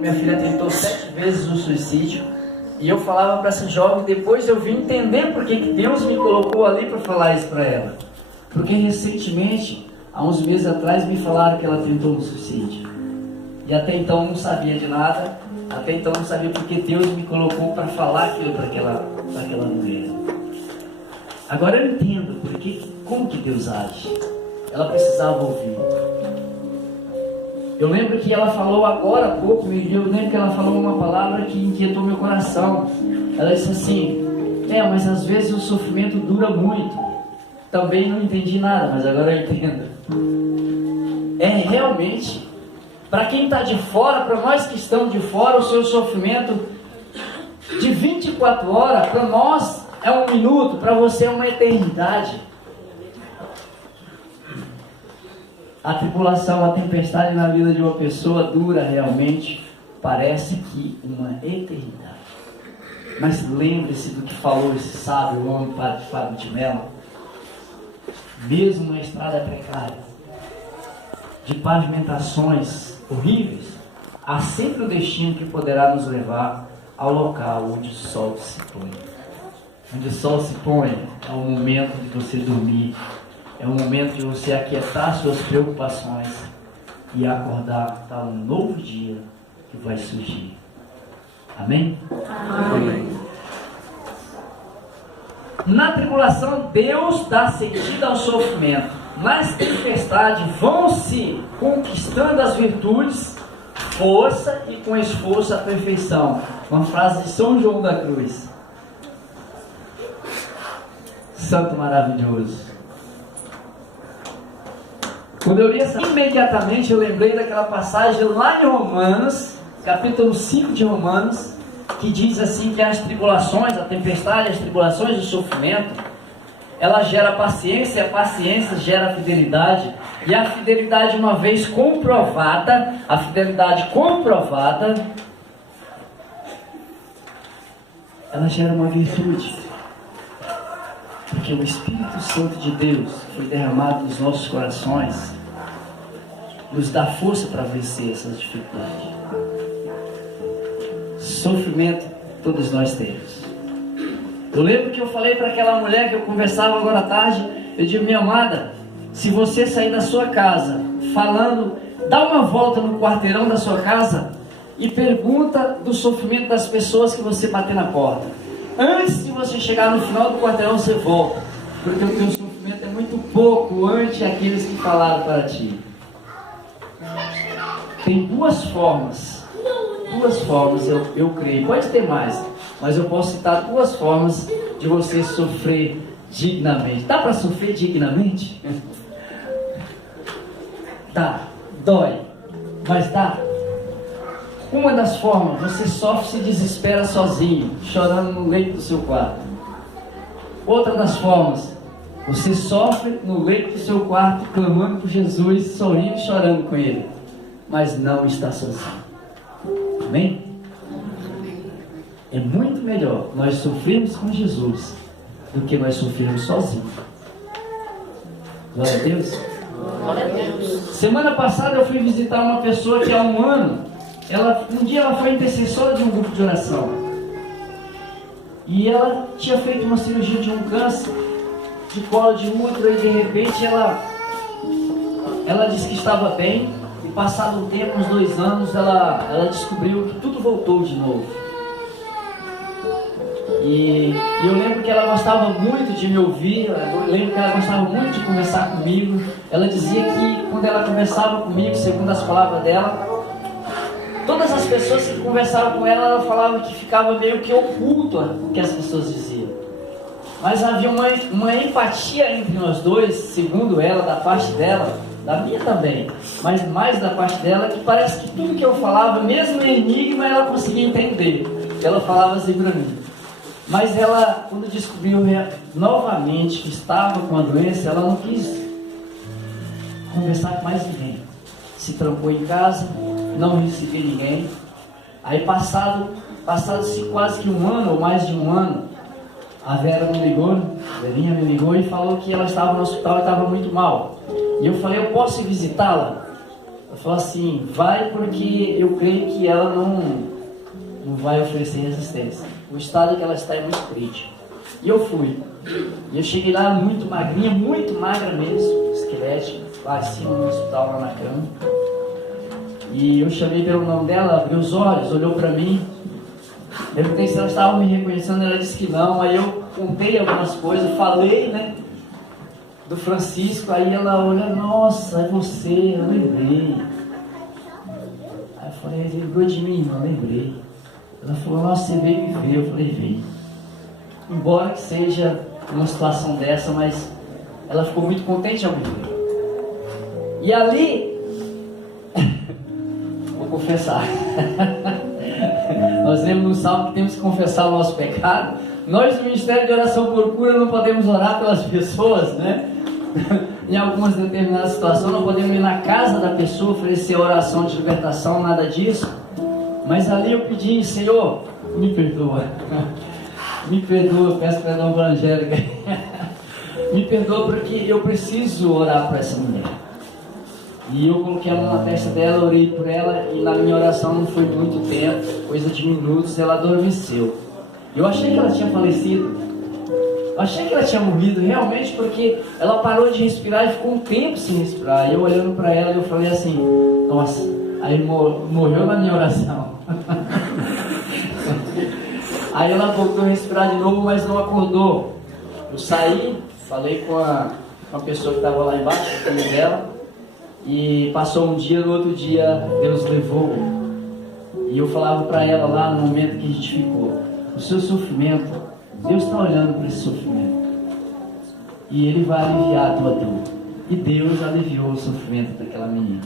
minha filha tentou 7 vezes o suicídio. E eu falava para essa jovem, depois eu vim entender por que Deus me colocou ali para falar isso para ela. Porque recentemente, há uns meses atrás, me falaram que ela tentou o suicídio. E até então não sabia de nada, até então não sabia porque Deus me colocou para falar aquilo para aquela mulher. Agora eu entendo como que Deus age. Ela precisava ouvir. Eu lembro que ela falou agora há pouco, eu lembro que ela falou uma palavra que inquietou meu coração. Ela disse assim, mas às vezes o sofrimento dura muito. Também não entendi nada, mas agora eu entendo. Realmente, para quem está de fora, para nós que estamos de fora, o seu sofrimento de 24 horas, para nós é 1 minuto, para você é uma eternidade. A tribulação, a tempestade na vida de uma pessoa dura realmente, parece que uma eternidade. Mas lembre-se do que falou esse sábio, o homem Padre Fábio de Mello. Mesmo na estrada precária, de pavimentações horríveis, há sempre o destino que poderá nos levar ao local onde o sol se põe. Onde o sol se põe é o momento de você dormir, é o momento de você aquietar suas preocupações e acordar para um novo dia que vai surgir. Amém? Amém. Na tribulação, Deus dá sentido ao sofrimento. Nas tempestades, vão se conquistando as virtudes, força e com esforço a perfeição. Uma frase de São João da Cruz. Santo maravilhoso. Quando eu li essa, imediatamente eu lembrei daquela passagem lá em Romanos, capítulo 5 de Romanos, que diz assim que as tribulações, a tempestade, as tribulações, o sofrimento, ela gera paciência, a paciência gera fidelidade, e a fidelidade, uma vez comprovada, ela gera uma virtude, porque o Espírito Santo de Deus foi derramado nos nossos corações, nos dá força para vencer essas dificuldades. Sofrimento todos nós temos. Eu lembro que eu falei para aquela mulher que eu conversava agora à tarde, eu digo, minha amada, se você sair da sua casa falando, dá uma volta no quarteirão da sua casa e pergunta do sofrimento das pessoas que você bater na porta. Antes de você chegar no final do quarteirão, você volta, porque o teu sofrimento é muito pouco ante aqueles que falaram para ti. Tem duas formas eu creio, pode ter mais, mas eu posso citar 2 formas de você sofrer dignamente. Dá para sofrer dignamente? Dá, dói, mas dá. Uma das formas, você sofre e se desespera sozinho, chorando no leito do seu quarto. Outra das formas, você sofre no leito do seu quarto, clamando por Jesus, sorrindo e chorando com Ele, mas não está sozinho. Amém? É muito melhor nós sofrermos com Jesus do que nós sofrermos sozinhos. Glória a Deus. Glória a Deus. Semana passada eu fui visitar uma pessoa que há 1 ano, um dia ela foi intercessora de um grupo de oração. E ela tinha feito uma cirurgia de um câncer de colo de útero, e de repente ela disse que estava bem. E passado um tempo, uns 2 anos, ela descobriu que tudo voltou de novo. E eu lembro que ela gostava muito de me ouvir, eu lembro que ela gostava muito de conversar comigo. Ela dizia que quando ela conversava comigo, segundo as palavras dela, todas as pessoas que conversavam com ela, ela falava que ficava meio que oculto o que as pessoas diziam. Mas havia uma empatia entre nós dois, segundo ela, da parte dela, da minha também, mas mais da parte dela, que parece que tudo que eu falava, mesmo em enigma, ela conseguia entender. Ela falava assim para mim. Mas ela, quando descobriu novamente que estava com a doença, ela não quis conversar com mais ninguém. Se trancou em casa, não recebia ninguém. Aí passado-se quase que 1 ano, ou mais de 1 ano, a Verinha me ligou e falou que ela estava no hospital e estava muito mal. E eu falei, eu posso ir visitá-la? Ela falou assim, vai porque eu creio que ela não vai oferecer resistência. O estado que ela está é muito crítico. E eu fui. E eu cheguei lá muito magrinha, muito magra mesmo, esquelética, lá em cima no hospital, lá na cama. E eu chamei pelo nome dela, abriu os olhos, olhou para mim. Eu perguntei se ela estava me reconhecendo, ela disse que não. Aí eu contei algumas coisas, falei, né, do Francisco. Aí ela olha, nossa, é você, eu lembrei. Aí eu falei, ele lembrou de mim? Não, lembrei. Ela falou, nossa, você veio me ver. Eu falei, veio. Embora que seja uma situação dessa, mas ela ficou muito contente ao me ver. E ali, vou confessar, nós lemos no Salmo que temos que confessar o nosso pecado. Nós do Ministério de Oração por Cura não podemos orar pelas pessoas, né? Em algumas determinadas situações não podemos ir na casa da pessoa oferecer oração de libertação, nada disso. Mas ali eu pedi, Senhor, me perdoa. Me perdoa, peço perdão para a Angélica. Me perdoa porque eu preciso orar por essa mulher. E eu coloquei a mão na testa dela, orei por ela, e na minha oração não foi muito tempo, coisa de minutos, ela adormeceu. Eu achei que ela tinha falecido. Eu achei que ela tinha morrido realmente, porque ela parou de respirar e ficou um tempo sem respirar. E eu olhando para ela, eu falei assim, nossa, aí morreu na minha oração. Aí ela voltou a respirar de novo, mas não acordou. Eu saí, falei com a pessoa que estava lá embaixo, o filho dela, e passou um dia, no outro dia Deus levou. E eu falava para ela lá no momento que a gente ficou, o seu sofrimento, Deus está olhando para esse sofrimento e Ele vai aliviar a tua dor. E Deus aliviou o sofrimento daquela menina.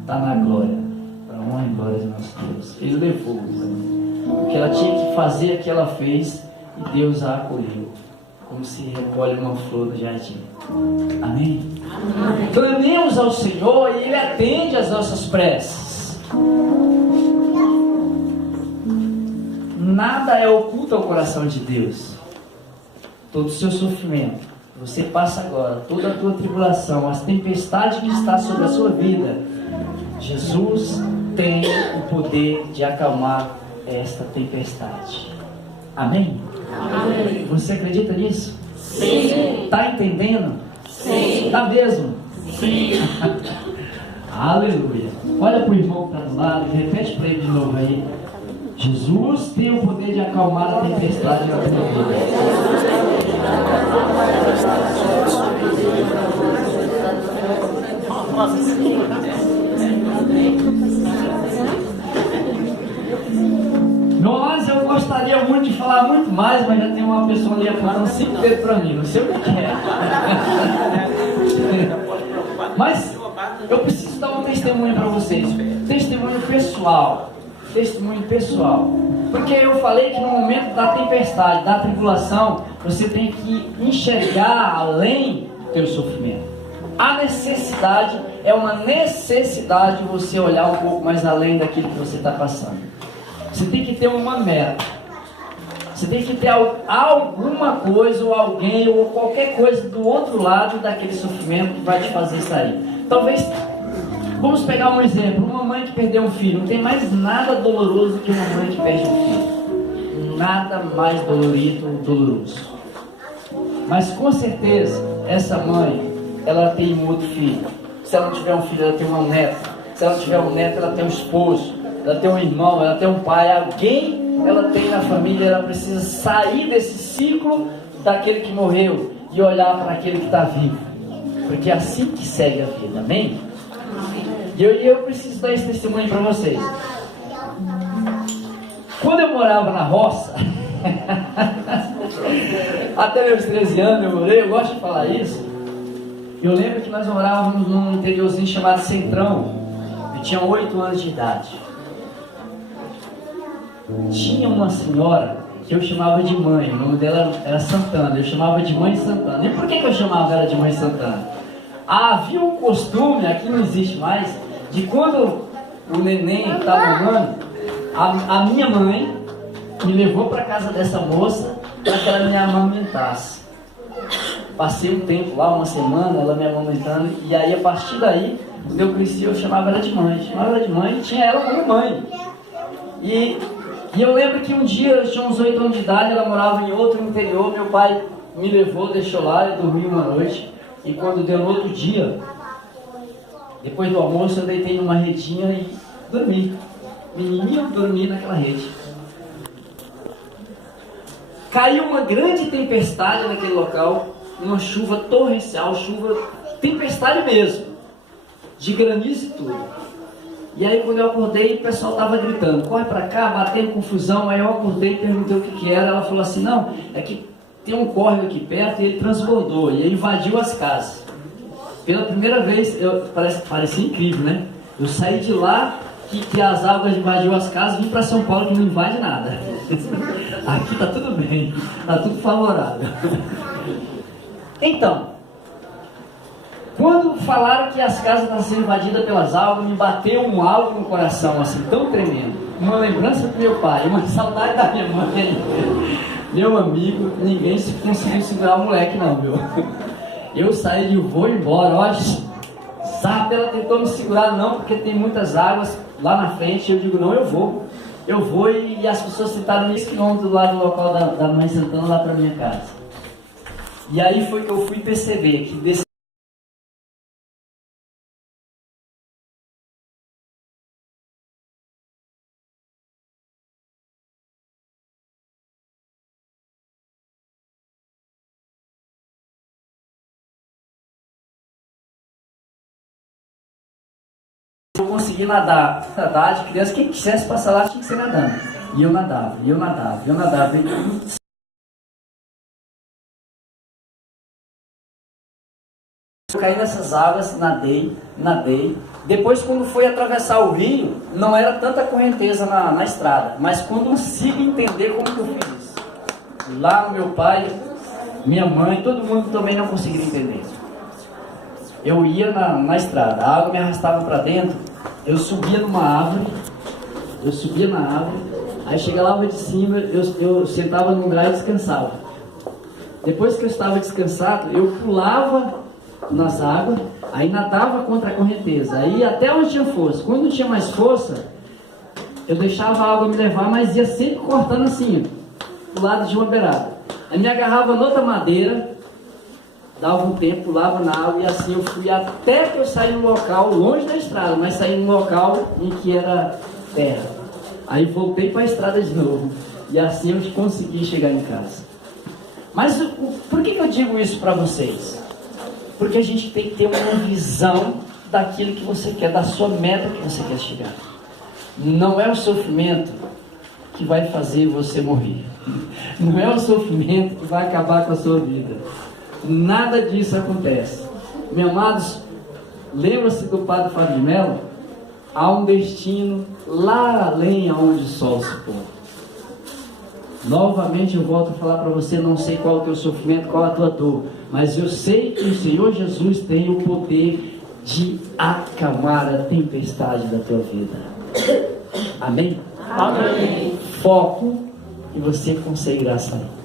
Está na glória, para a honra e glória de nosso Deus. Ele levou o que ela tinha que fazer, que ela fez, e Deus a acolheu, como se recolhe uma flor do jardim. Amém? Amém. Clamemos ao Senhor e Ele atende às nossas preces. Nada é oculto ao coração de Deus. Todo o seu sofrimento, você passa agora, toda a tua tribulação, as tempestades que está sobre a sua vida, Jesus tem o poder de acalmar esta tempestade. Amém? Amém. Você acredita nisso? Sim. Está entendendo? Sim. Está mesmo? Sim. Aleluia. Olha para o irmão que está do lado e repete para ele de novo aí. Jesus tem o poder de acalmar a tempestade na tua vida. Nós, eu gostaria muito de falar muito mais, mas já tem uma pessoa ali apontando 5 dedos para mim, não sei o que é. Mas eu preciso dar um testemunho para vocês, testemunho pessoal, porque eu falei que no momento da tempestade, da tribulação, você tem que enxergar além do teu sofrimento. A necessidade é uma necessidade de você olhar um pouco mais além daquilo que você está passando. Você tem que ter uma meta. Você tem que ter alguma coisa ou alguém ou qualquer coisa do outro lado daquele sofrimento que vai te fazer sair. Talvez, vamos pegar um exemplo, uma mãe que perdeu um filho. Não tem mais nada doloroso que uma mãe que perde um filho. Nada mais doloroso. Mas com certeza, essa mãe, ela tem um outro filho. Se ela não tiver um filho, ela tem uma neta. Se ela tiver um neto, ela tem um esposo. Ela tem um irmão, ela tem um pai. Alguém ela tem na família. Ela precisa sair desse ciclo daquele que morreu e olhar para aquele que está vivo. Porque é assim que segue a vida. Amém? E eu preciso dar esse testemunho para vocês. Quando eu morava na roça, até meus 13 anos eu morei, eu gosto de falar isso. Eu lembro que nós morávamos num interiorzinho chamado Centrão. Eu tinha 8 anos de idade. Tinha uma senhora que eu chamava de mãe, o nome dela era Santana, eu chamava de Mãe Santana. E por que eu chamava ela de Mãe Santana? Havia um costume, aqui não existe mais, de quando o neném estava andando, a minha mãe me levou para casa dessa moça para que ela me amamentasse. Passei um tempo lá, uma semana, ela me amamentando, e aí a partir daí, quando eu cresci, eu chamava ela de mãe. Chamava ela de mãe e tinha ela como mãe. E eu lembro que um dia, eu tinha uns 8 anos de idade, ela morava em outro interior, meu pai me levou, deixou lá, eu dormi uma noite, e quando deu no outro dia, depois do almoço, eu deitei numa redinha e dormi. Menininho, dormi naquela rede. Caiu uma grande tempestade naquele local, uma chuva torrencial, chuva, tempestade mesmo, de granizo e tudo. E aí quando eu acordei, o pessoal estava gritando, corre para cá, batendo confusão. Aí eu acordei e perguntei o que era. Ela falou assim, não, é que tem um córrego aqui perto e ele transbordou, e ele invadiu as casas. Pela primeira vez, parecia incrível, né? Eu saí de lá, que as águas invadiu as casas, vim para São Paulo que não invade nada. Aqui tá tudo bem, tá tudo favorável. Então, quando falaram que as casas estavam sendo invadidas pelas águas, me bateu algo no coração, assim, tão tremendo. Uma lembrança do meu pai, uma saudade da minha mãe. Meu amigo, ninguém conseguiu segurar o moleque não, viu? Eu saí de vou embora, olha, sabe, ela tentou me segurar não, porque tem muitas águas lá na frente. Eu digo, não, eu vou e as pessoas sentaram 10 quilômetros lá do local da mãe Santana, lá para minha casa. E aí foi que eu fui perceber que desse eu consegui nadar de criança, quem quisesse passar lá tinha que ser nadando. E eu nadava. Eu caí nessas águas, nadei. Depois, quando fui atravessar o rio, não era tanta correnteza na estrada, mas quando eu consigo entender como que eu fiz isso. Lá meu pai, minha mãe, todo mundo também não conseguia entender. Eu ia na estrada, a água me arrastava para dentro, eu subia na árvore, aí chegava lá de cima, eu sentava num lugar e descansava. Depois que eu estava descansado, eu pulava nas águas, aí nadava contra a correnteza, aí até onde tinha força. Quando não tinha mais força, eu deixava a água me levar, mas ia sempre cortando assim, do lado de uma beirada. Aí me agarrava noutra madeira, dava um tempo, pulava na água, e assim eu fui até que eu saí num local, longe da estrada, mas saí num local em que era terra. Aí voltei para a estrada de novo, e assim eu consegui chegar em casa. Mas por que eu digo isso para vocês? Porque a gente tem que ter uma visão daquilo que você quer, da sua meta que você quer chegar. Não é o sofrimento que vai fazer você morrer. Não é o sofrimento que vai acabar com a sua vida. Nada disso acontece. Meus amados, lembra-se do Padre Fábio de Mello? Há um destino lá além aonde o sol se pôr. Novamente eu volto a falar para você, não sei qual é o teu sofrimento, qual é a tua dor, mas eu sei que o Senhor Jesus tem o poder de acalmar a tempestade da tua vida. Amém? Amém. Foco e você conseguirá sair.